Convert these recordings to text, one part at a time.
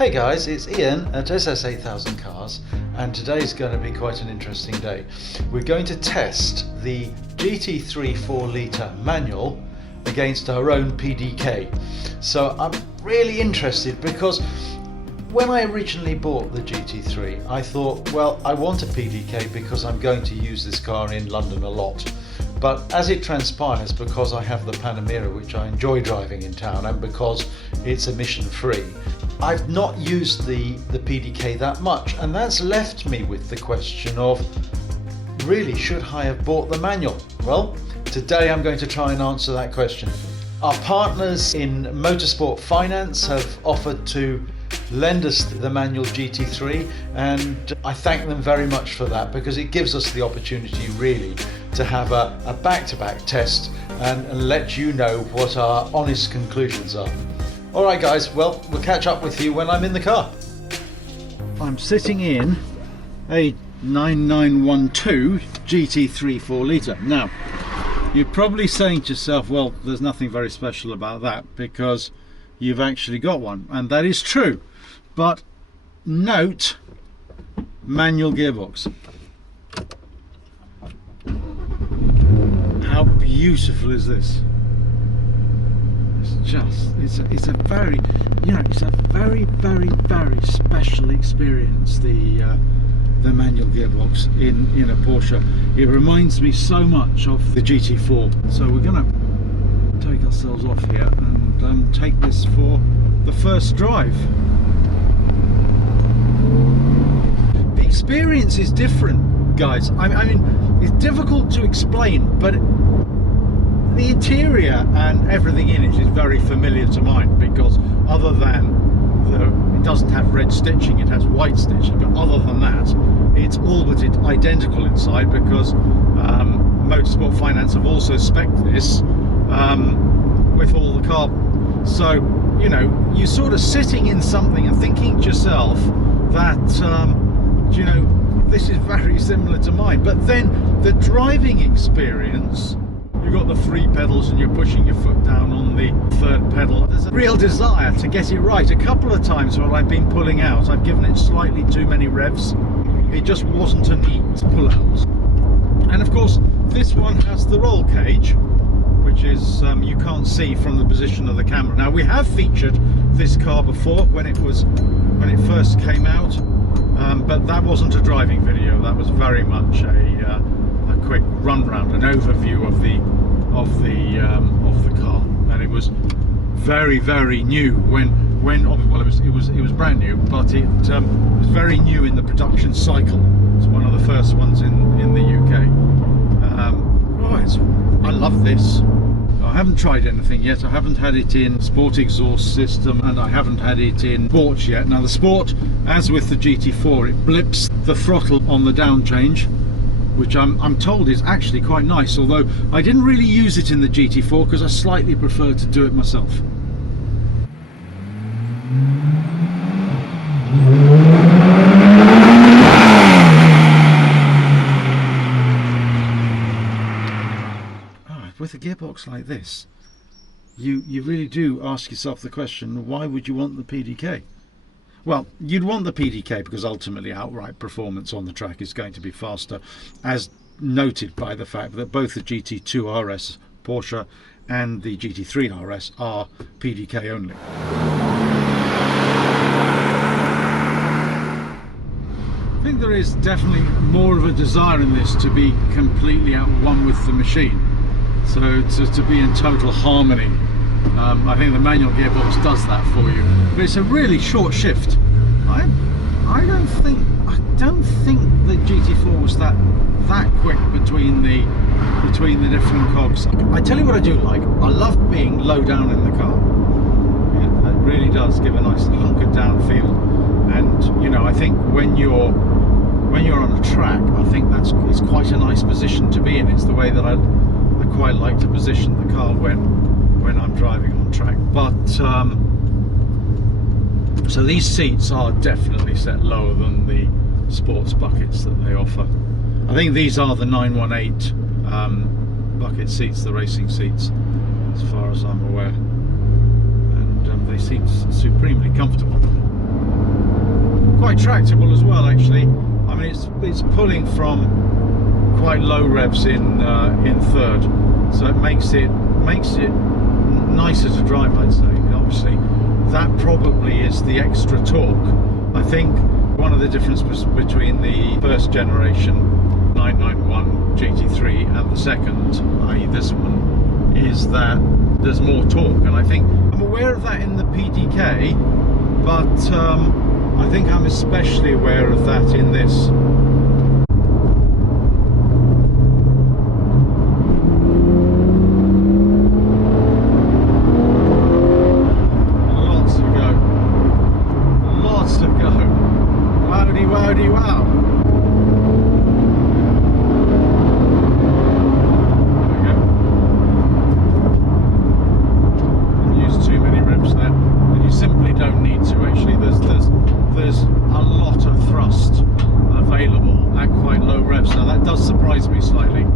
Hey guys, it's Ian at SS8000 Cars, and today's going to be quite an interesting day. We're going to test the GT3 4 litre manual against our own PDK. So I'm really interested because when I originally bought the GT3, I thought, well, I want a PDK because I'm going to use this car in London a lot. But as it transpires, because I have the Panamera, which I enjoy driving in town, and because it's emission free, I've not used the PDK that much, and that's left me with the question of, really, should I have bought the manual? Well, today I'm going to try and answer that question. Our partners in motorsport finance have offered to lend us the manual GT3, and I thank them very much for that, because it gives us the opportunity really to have a back-to-back test and let you know what our honest conclusions are. Alright guys, well, we'll catch up with you when I'm in the car. I'm sitting in a 9912 GT3 4 litre. Now, you're probably saying to yourself, well, there's nothing very special about that because you've actually got one, and that is true. But note, manual gearbox. How beautiful is this? It's a very, it's a very special experience, the manual gearbox in a Porsche. It reminds me so much of the GT4. So we're gonna take ourselves off here and take this for the first drive. The experience is different, guys. I mean, it's difficult to explain, but the interior and everything in it is very familiar to mine, because other than it doesn't have red stitching, it has white stitching, but other than that, it's all but identical inside, because Motorsport Finance have also spec'd this with all the carbon. So, you're sort of sitting in something and thinking to yourself that, this is very similar to mine. But then the driving experience, you've got the three pedals and you're pushing your foot down on the third pedal. There's a real desire to get it right. A couple of times while I've been pulling out, I've given it slightly too many revs. It just wasn't a neat pull out. And of course, this one has the roll cage, which is you can't see from the position of the camera. Now, we have featured this car before when it first came out, but that wasn't a driving video. That was very much a quick run round, an overview of the car, and it was very new when well, it was brand new, but it was very new in the production cycle. It's one of the first ones in the UK. I love this. I haven't tried anything yet. I haven't had it in Sport exhaust system, and I haven't had it in Sport yet. Now the Sport, as with the GT4, it blips the throttle on the down change, which I'm told is actually quite nice, although I didn't really use it in the GT4 because I slightly prefer to do it myself. With a gearbox like this, you really do ask yourself the question, why would you want the PDK? Well, you'd want the PDK because ultimately outright performance on the track is going to be faster, as noted by the fact that both the GT2 RS Porsche and the GT3 RS are PDK only. I think there is definitely more of a desire in this to be completely at one with the machine. So to be in total harmony. I think the manual gearbox does that for you, but it's a really short shift. I don't think the GT4 was that quick between the different cogs. I tell you what I do like. I love being low down in the car. It really does give a nice hunkered down feel, and I think when you're on a track, I think it's quite a nice position to be in. It's the way that I quite like to position the car when I'm driving on track. But so these seats are definitely set lower than the sports buckets that they offer. I think these are the 918 bucket seats, the racing seats, as far as I'm aware, and they seem supremely comfortable. quite tractable as well, actually. I mean, it's pulling from quite low revs in third, so it makes it nicer to drive, I'd say. Obviously, that probably is the extra torque. I think one of the differences between the first generation 991 GT3 and the second, i.e. this one, is that there's more torque, and I think I'm aware of that in the PDK, but I think I'm especially aware of that in this. Lots to go. Wowdy, wowdy, wow. Simply don't need to, actually. There's a lot of thrust available at quite low revs. Now that does surprise me slightly.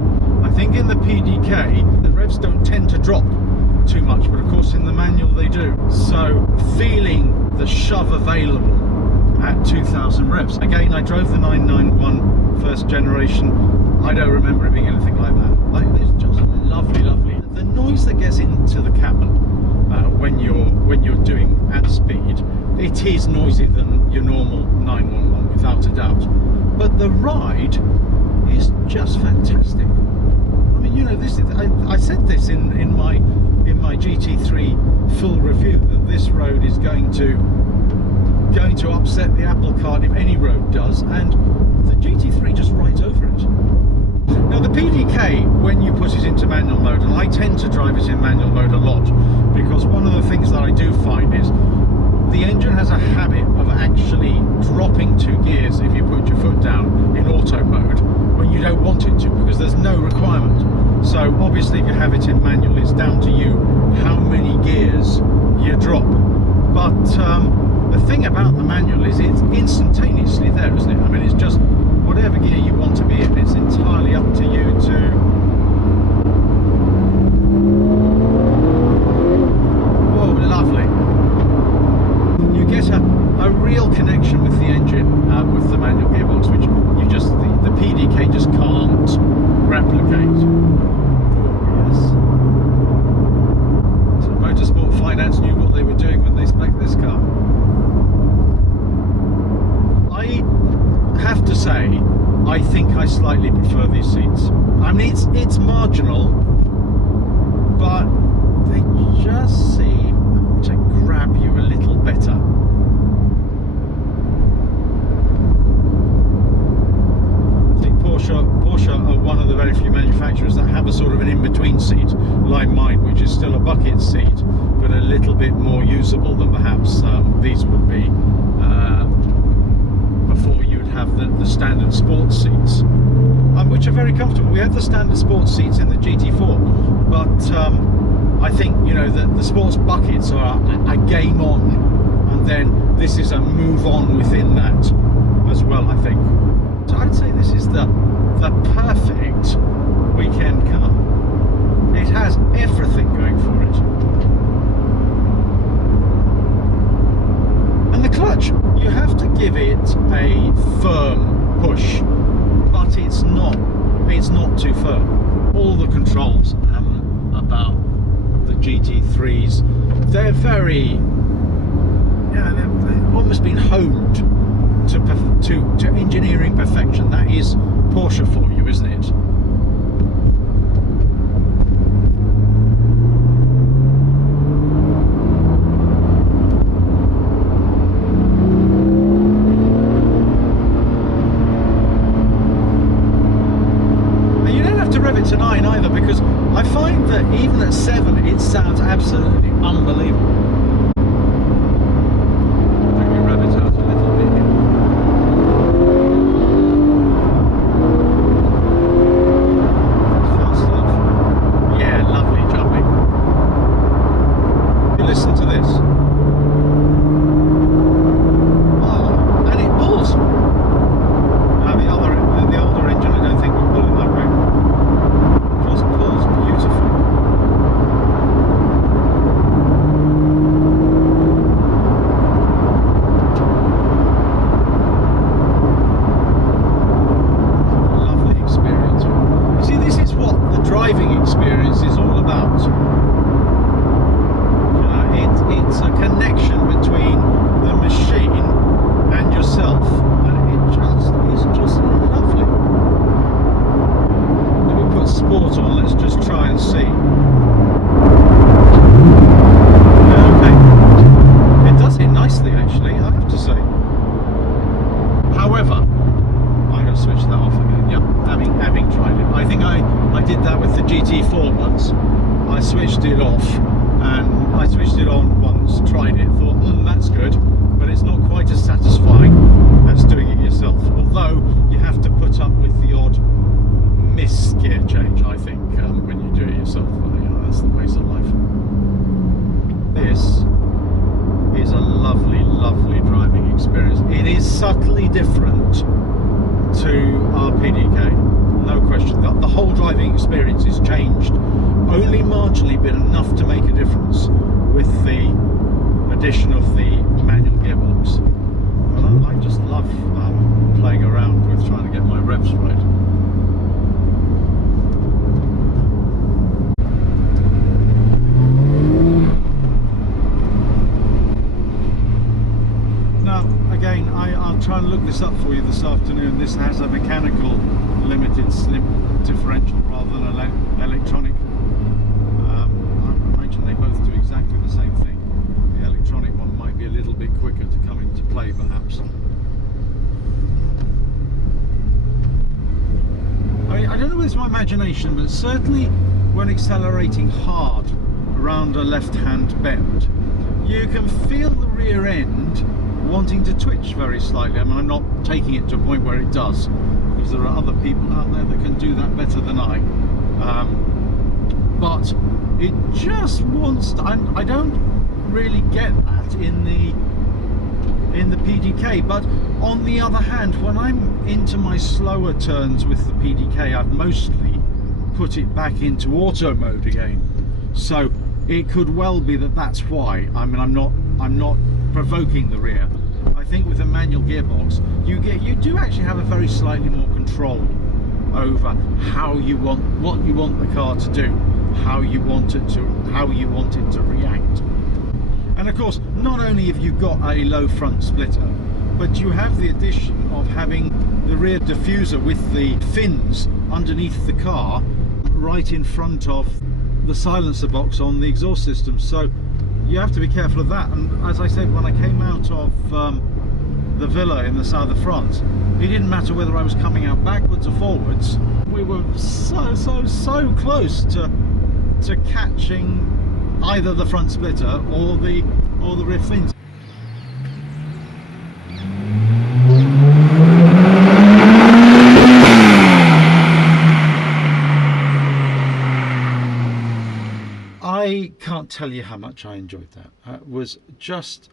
I think in the PDK the revs don't tend to drop too much, but of course in the manual they do. So feeling the shove available at 2000 revs. Again, I drove the 991 first generation. I don't remember it being anything like that. Like, it's just lovely, lovely. The noise that gets into the cabin when you're doing at speed, it is noisier than your normal 911 without a doubt, but the ride is just fantastic. I mean, you know, this is, I said this in my GT3 full review, that this road is going to upset the apple cart if any road does, and the GT3 just rides over it. Now the PDK, when you put it into manual mode, and I tend to drive it in manual mode a lot, because one of the things that I do find is the engine has a habit of actually dropping 2 gears if you put your foot down in auto mode when you don't want it to, because there's no requirement. So obviously if you have it in manual, it's down to you how many gears you drop. But the thing about the manual is it's instantaneously there, isn't it? I mean, it's just whatever gear you want to be in, it's entirely up to you to... Whoa, lovely. You get a real connection with the engine with the manual gearbox, which you just, the PDK just can't replicate. Yes. So Motorsport Finance knew what they were doing when they spec'd this car. I have to say, I think I slightly prefer these seats. I mean, it's marginal, but they just seem to grab you a little better. I think Porsche are one of the very few manufacturers that have a sort of an in-between seat, like mine, which is still a bucket seat, but a little bit more usable than perhaps these would be. Before you'd have the standard sports seats, which are very comfortable. We have the standard sports seats in the GT4, but I think, you know, the sports buckets are a game on, and then this is a move on within that as well, I think. So I'd say this is the perfect weekend car. It has everything going for it. And the clutch, you have to give it a firm push, but it's not too firm. All the controls about the GT3s, they're very, they've almost been honed to engineering perfection. That is Porsche for you, isn't it? Rev it to 9 either, because I find that even at 7 it sounds absolutely unbelievable. Maybe rev it out a little bit here. Fast enough. Yeah, lovely jumping. You listen to this. Oh, and it pulls. Now the older engine, I don't think will pull in that way. Pulls beautifully. driving experience is all about. It's a connection between the machine and yourself, and it's just lovely. Let me put sport on, let's just try and see. Okay, it does it nicely actually, I have to say. However, I'm going to switch that off again. Yep, having tried it. I think I did that with the GT4 once. I switched it off and I switched it on once, tried it, thought, that's good, but it's not quite as satisfying as doing it yourself. Although you have to put up with the odd missed gear change, I think, when you do it yourself. But, you know, that's the ways of life. This is a lovely, lovely driving experience. It is subtly different to our PDK, no question. The whole driving experience is changed, only marginally, but enough to make a difference with the addition of the manual gearbox. Well, I just love playing around with trying to get my revs right. Again, I'll try and look this up for you this afternoon. This has a mechanical limited slip differential rather than electronic. I imagine they both do exactly the same thing. The electronic one might be a little bit quicker to come into play, perhaps. I mean, I don't know whether it's my imagination, but certainly when accelerating hard around a left-hand bend, you can feel the rear end wanting to twitch very slightly. I mean, I'm not taking it to a point where it does, because there are other people out there that can do that better than I. But it just wants to, I don't really get that in the PDK. But on the other hand, when I'm into my slower turns with the PDK, I've mostly put it back into auto mode again. So it could well be that that's why. I mean, I'm not provoking the rear. I think with a manual gearbox you do actually have a very slightly more control over what you want the car to do, how you want it to react. And of course, not only have you got a low front splitter, but you have the addition of having the rear diffuser with the fins underneath the car right in front of the silencer box on the exhaust system. So you have to be careful of that. And as I said, when I came out of the villa in the south of France, it didn't matter whether I was coming out backwards or forwards. We were so close to catching either the front splitter or the rear fins. I can't tell you how much I enjoyed that. It was just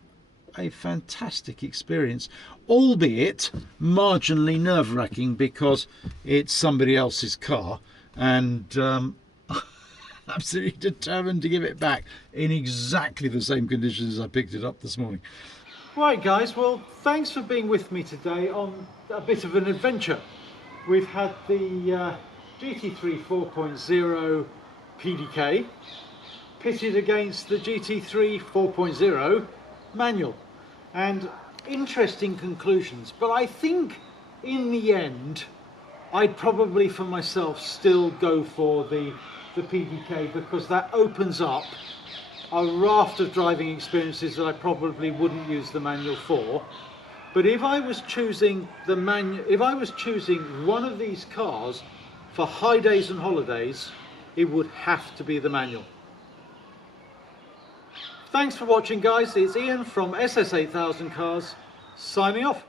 a fantastic experience, albeit marginally nerve-wracking because it's somebody else's car, and absolutely determined to give it back in exactly the same conditions as I picked it up this morning. Right guys, well, thanks for being with me today on a bit of an adventure. We've had the GT3 4.0 PDK pitted against the GT3 4.0 manual, and interesting conclusions. But I think in the end I'd probably for myself still go for the PDK, because that opens up a raft of driving experiences that I probably wouldn't use the manual for. But if I was choosing one of these cars for high days and holidays, it would have to be the manual. Thanks for watching guys, it's Ian from SS8000 Cars, signing off.